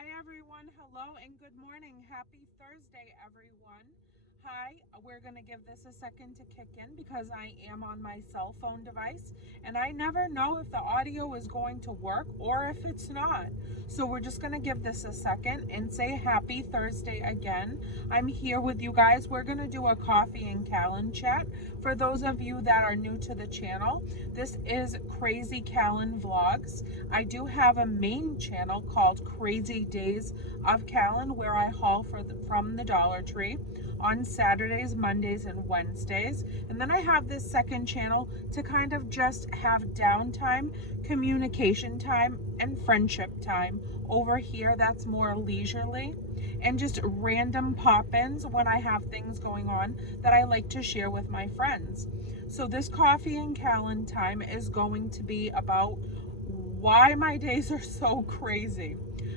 Hi, everyone. Hello and good morning. Happy Thursday, everyone. Hi, we're going to give this a second to kick in because I am on my cell phone device and I never know if the audio is going to work or if it's not. So we're just going to give this a second and say happy Thursday again. I'm here with you guys. We're going to do a coffee and Callan chat. For those of you that are new to the channel, this is Krazy Callan Vlogs. I do have a main channel called Crazy Days of Callan where I haul from the Dollar Tree on Saturdays, Mondays, and Wednesdays. And then I have this second channel to kind of just have downtime, communication time, and friendship time. Over here, that's more leisurely and just random pop-ins when I have things going on that I like to share with my friends. So this coffee and Callan time is going to be about why my days are so crazy.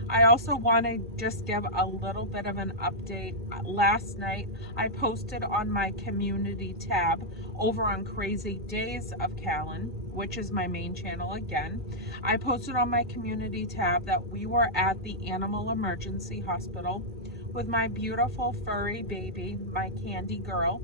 I also want to just give a little bit of an update. Last night, I posted on my community tab over on Crazy Days of Callan, which is my main channel again. I posted on my community tab that we were at the Animal Emergency Hospital with my beautiful furry baby, my Candy girl.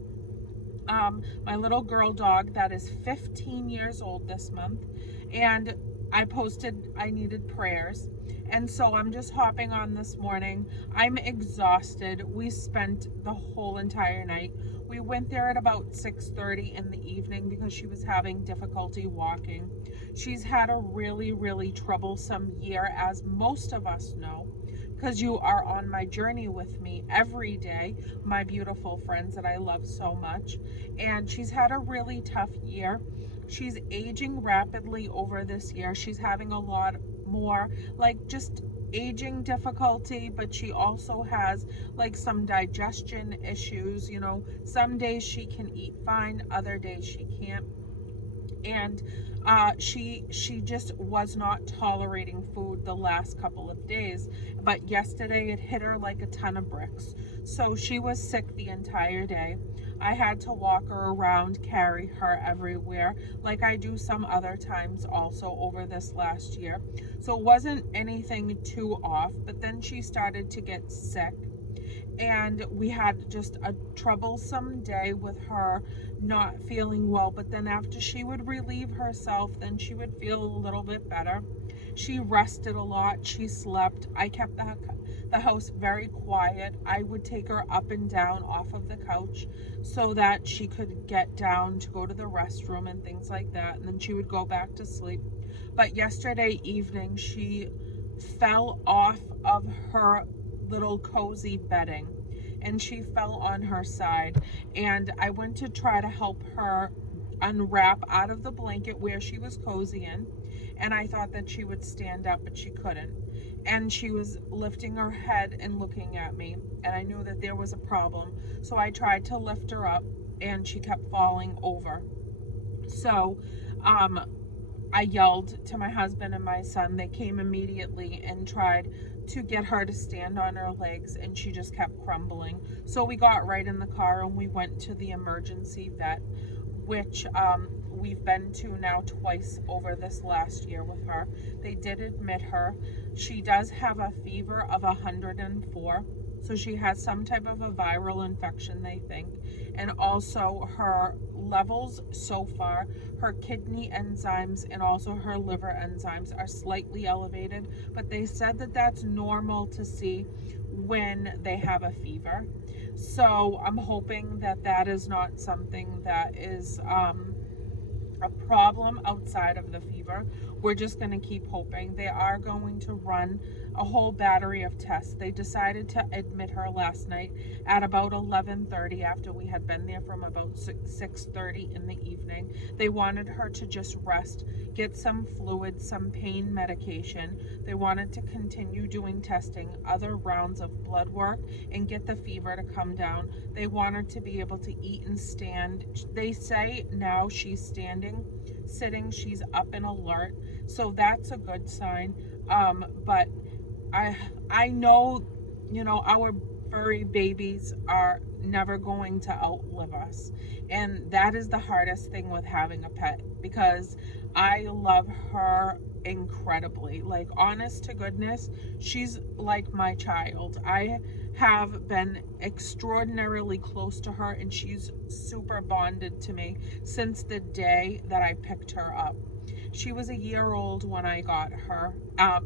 My little girl dog that is 15 years old this month, and I posted I needed prayers, and so I'm just hopping on this morning. I'm exhausted. We spent the whole entire night. We went there at about 6:30 in the evening because she was having difficulty walking. She's had a really troublesome year, as most of us know, because you are on my journey with me every day, my beautiful friends that I love so much. And she's had a really tough year. She's aging rapidly over this year. She's having a lot more like just aging difficulty, but she also has like some digestion issues. You know, some days she can eat fine, other days she can't. And she just was not tolerating food the last couple of days, but yesterday it hit her like a ton of bricks. So she was sick the entire day. I had to walk her around, carry her everywhere like I do some other times also over this last year. So it wasn't anything too off, but then she started to get sick and we had just a troublesome day with her not feeling well. But then after she would relieve herself, then she would feel a little bit better. She rested a lot. She slept. I kept the house very quiet. I would take her up and down off of the couch so that she could get down to go to the restroom and things like that, and then she would go back to sleep. But yesterday evening she fell off of her little cozy bedding and she fell on her side, and I went to try to help her unwrap out of the blanket where she was cozy in, and I thought that she would stand up, but she couldn't, and she was lifting her head and looking at me, and I knew that there was a problem. So I tried to lift her up and she kept falling over. So I yelled to my husband and my son. They came immediately and tried to get her to stand on her legs, and she just kept crumbling. So we got right in the car and we went to the emergency vet, which we've been to now twice over this last year with her. They did admit her. She does have a fever of 104. So she has some type of a viral infection, they think. And also her levels so far, her kidney enzymes and also her liver enzymes are slightly elevated, but they said that that's normal to see when they have a fever. So I'm hoping that that is not something that is a problem outside of the fever. We're just going to keep hoping. They are going to run a whole battery of tests. They decided to admit her last night at about 11:30 after we had been there from about 6:30 in the evening. They wanted her to just rest, get some fluids, some pain medication. They wanted to continue doing testing, other rounds of blood work, and get the fever to come down. They want her to be able to eat and stand. They say now she's standing, sitting, she's up and alert. So that's a good sign. But I know, you know, our furry babies are never going to outlive us. And that is the hardest thing with having a pet, because I love her incredibly. Like, honest to goodness, she's like my child. I have been extraordinarily close to her, and she's super bonded to me since the day that I picked her up. She was a year old when I got her,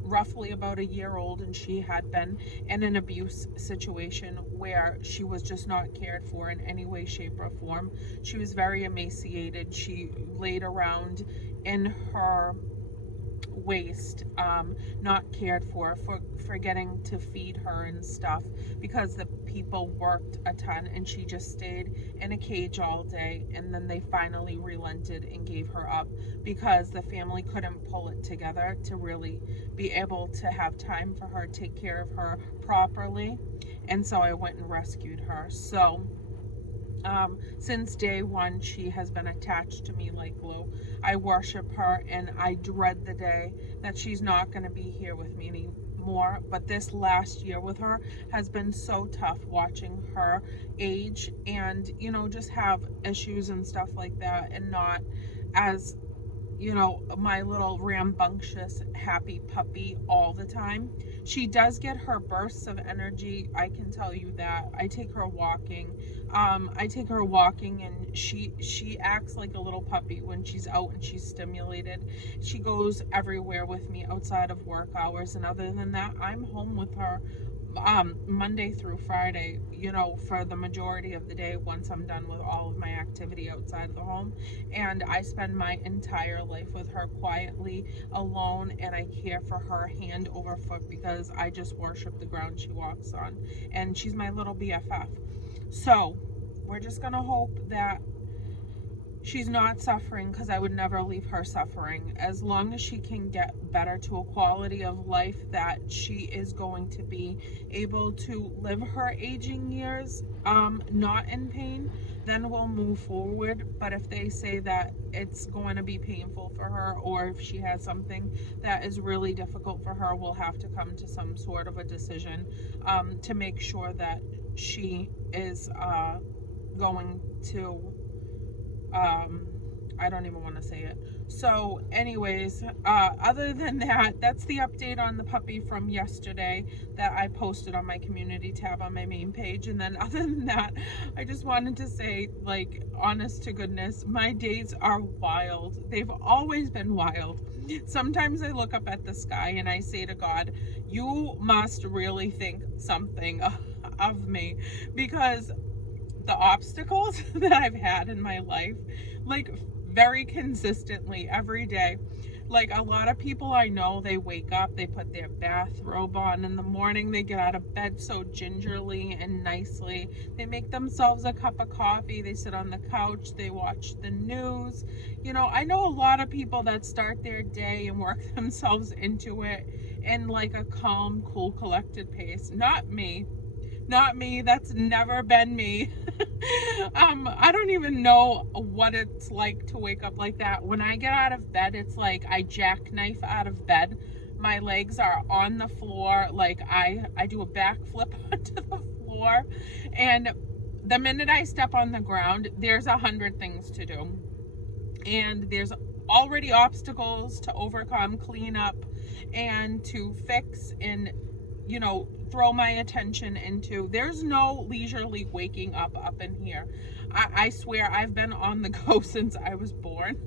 roughly about a year old, and she had been in an abuse situation where she was just not cared for in any way, shape, or form. She was very emaciated. She laid around in her waste, not cared for, forgetting to feed her and stuff because the people worked a ton, and she just stayed in a cage all day. And then they finally relented and gave her up because the family couldn't pull it together to really be able to have time for her, take care of her properly. And so I went and rescued her. So since day one, she has been attached to me like glue. I worship her, and I dread the day that she's not going to be here with me anymore. But this last year with her has been so tough, watching her age and, just have issues and stuff like that, and not as, my little rambunctious, happy puppy all the time. She does get her bursts of energy, I can tell you that. I take her walking. And she acts like a little puppy when she's out and she's stimulated. She goes everywhere with me outside of work hours, and other than that, I'm home with her Monday through Friday, for the majority of the day once I'm done with all of my activity outside of the home. And I spend my entire life with her quietly, alone, and I care for her hand over foot because I just worship the ground she walks on. And she's my little BFF. So we're just going to hope that she's not suffering, because I would never leave her suffering. As long as she can get better to a quality of life that she is going to be able to live her aging years not in pain, then we'll move forward. But if they say that it's going to be painful for her, or if she has something that is really difficult for her, we'll have to come to some sort of a decision to make sure that she is going to I don't even want to say it. So anyways, other than that, that's the update on the puppy from yesterday that I posted on my community tab on my main page. And then other than that, I just wanted to say, like, honest to goodness, my days are wild. They've always been wild. Sometimes I look up at the sky and I say to God, you must really think something of me, because the obstacles that I've had in my life, like, very consistently every day. Like, a lot of people I know, they wake up, they put their bathrobe on in the morning, they get out of bed so gingerly and nicely, they make themselves a cup of coffee, they sit on the couch, they watch the news. I know a lot of people that start their day and work themselves into it in like a calm, cool, collected pace. Not me. That's never been me. I don't even know what it's like to wake up like that. When I get out of bed, it's like I jackknife out of bed. My legs are on the floor. Like I do a backflip onto the floor. And the minute I step on the ground, there's 100 things to do. And there's already obstacles to overcome, clean up, and to fix, and throw my attention into. There's no leisurely waking up in here. I swear I've been on the go since I was born.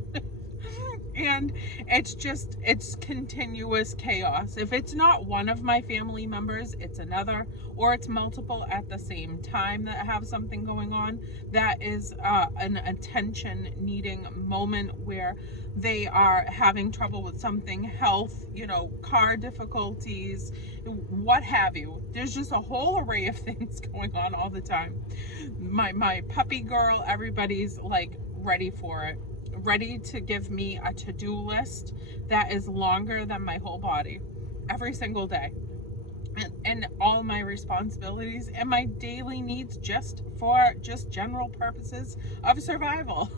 And it's continuous chaos. If it's not one of my family members, it's another, or it's multiple at the same time that have something going on. That is an attention needing moment where they are having trouble with something, health, car difficulties, what have you. There's just a whole array of things going on all the time. My puppy girl, everybody's like ready for it. Ready to give me a to-do list that is longer than my whole body every single day, and all my responsibilities and my daily needs just for general purposes of survival.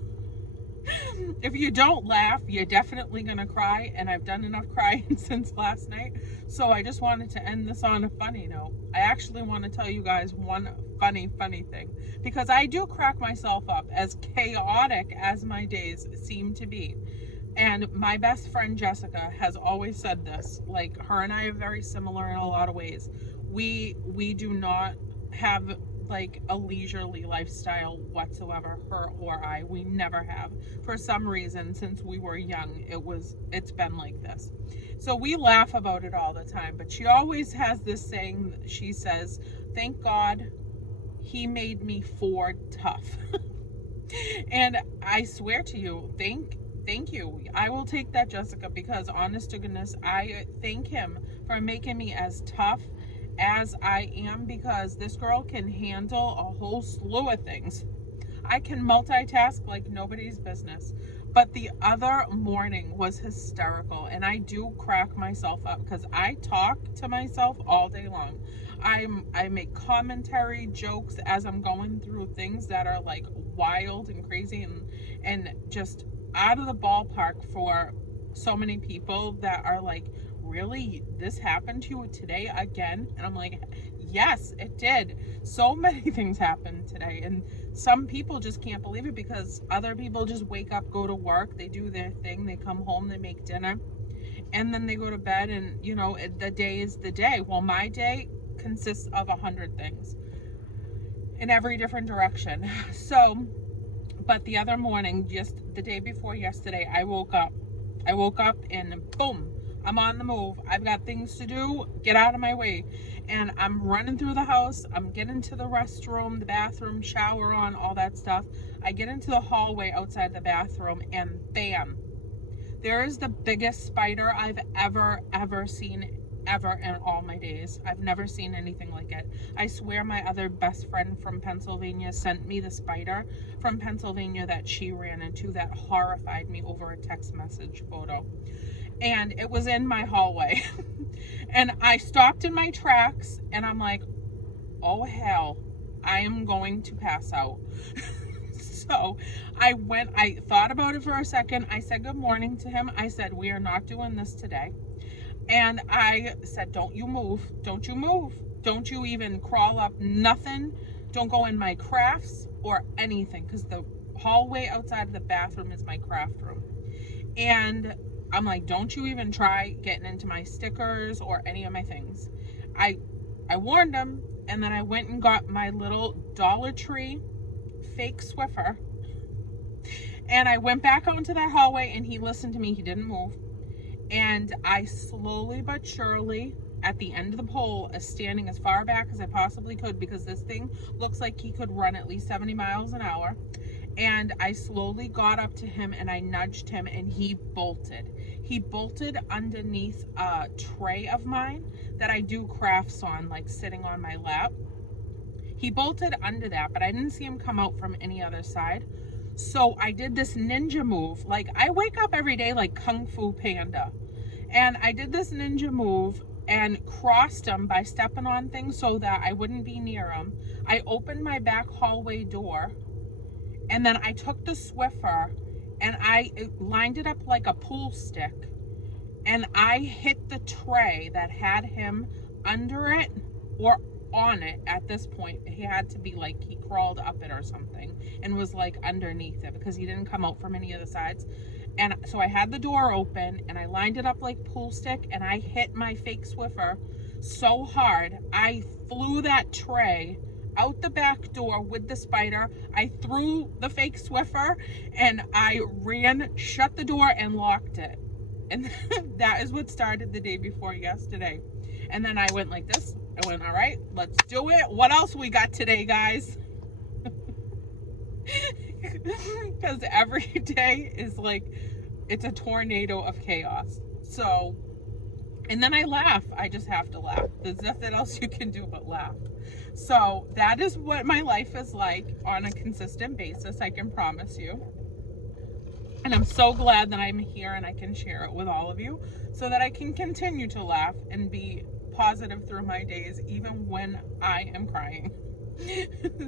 If you don't laugh, you're definitely gonna cry, and I've done enough crying since last night. So I just wanted to end this on a funny note. I actually want to tell you guys one funny thing, because I do crack myself up, as chaotic as my days seem to be. And my best friend Jessica has always said this, like, her and I are very similar in a lot of ways. We do not have like a leisurely lifestyle whatsoever, her or I. We never have. For some reason, since we were young, it's been like this. So we laugh about it all the time, but she always has this saying. She says, "Thank God he made me Ford tough." And I swear to you, thank you. I will take that, Jessica, because honest to goodness, I thank him for making me as tough as I am, because this girl can handle a whole slew of things. I can multitask like nobody's business. But the other morning was hysterical, and I do crack myself up because I talk to myself all day long. I make commentary jokes as I'm going through things that are like wild and crazy and just out of the ballpark for so many people that are like, really, this happened to you today again? And I'm like, yes, it did. So many things happened today, and some people just can't believe it because other people just wake up, go to work, they do their thing, they come home, they make dinner, and then they go to bed, and you know, the day is the day. Well, my day consists of 100 things in every different direction. So, but the other morning, just the day before yesterday, I woke up and boom, I'm on the move. I've got things to do. Get out of my way. And I'm running through the house. I'm getting to the restroom, the bathroom, shower on, all that stuff. I get into the hallway outside the bathroom, and bam, there is the biggest spider I've ever seen ever in all my days. I've never seen anything like it. I swear my other best friend from Pennsylvania sent me the spider from Pennsylvania that she ran into that horrified me over a text message photo. And it was in my hallway. And I stopped in my tracks, and I'm like, oh hell, I am going to pass out. So I thought about it for a second. I said good morning to him. I said, we are not doing this today. And I said, don't you move. Don't you move. Don't you even crawl up, nothing. Don't go in my crafts or anything, because the hallway outside of the bathroom is my craft room. And I'm like, don't you even try getting into my stickers or any of my things. I warned him, and then I went and got my little Dollar Tree fake Swiffer. And I went back out into that hallway, and he listened to me. He didn't move. And I slowly but surely, at the end of the pole, standing as far back as I possibly could, because this thing looks like he could run at least 70 miles an hour. And I slowly got up to him, and I nudged him, and he bolted. He bolted underneath a tray of mine that I do crafts on, like sitting on my lap. He bolted under that, but I didn't see him come out from any other side. So I did this ninja move. Like, I wake up every day like Kung Fu Panda. And I did this ninja move and crossed him by stepping on things so that I wouldn't be near him. I opened my back hallway door, and then I took the Swiffer and I lined it up like a pool stick, and I hit the tray that had him under it or on it. At this point, he had to be like, he crawled up it or something and was like underneath it, because he didn't come out from any of the sides. And so I had the door open, and I lined it up like pool stick, and I hit my fake Swiffer so hard I flew that tray out the back door with the spider. I threw the fake Swiffer, and I ran, shut the door, and locked it. And that is what started the day before yesterday. And then I went like this. I went, all right, let's do it. What else we got today, guys? Because every day is like, it's a tornado of chaos. So, and then I laugh. I just have to laugh. There's nothing else you can do but laugh. So that is what my life is like on a consistent basis, I can promise you. And I'm so glad that I'm here and I can share it with all of you so that I can continue to laugh and be positive through my days, even when I am crying.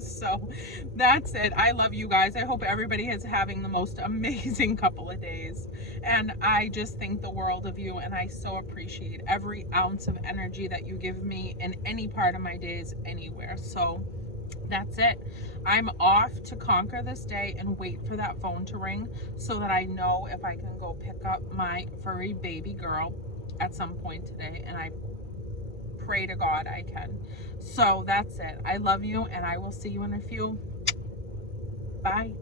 So that's it. I love you guys. I hope everybody is having the most amazing couple of days. And I just think the world of you, and I so appreciate every ounce of energy that you give me in any part of my days, anywhere. So That's it. I'm off to conquer this day and wait for that phone to ring so that I know if I can go pick up my furry baby girl at some point today. And I pray to God I can. So that's it. I love you, and I will see you in a few. Bye.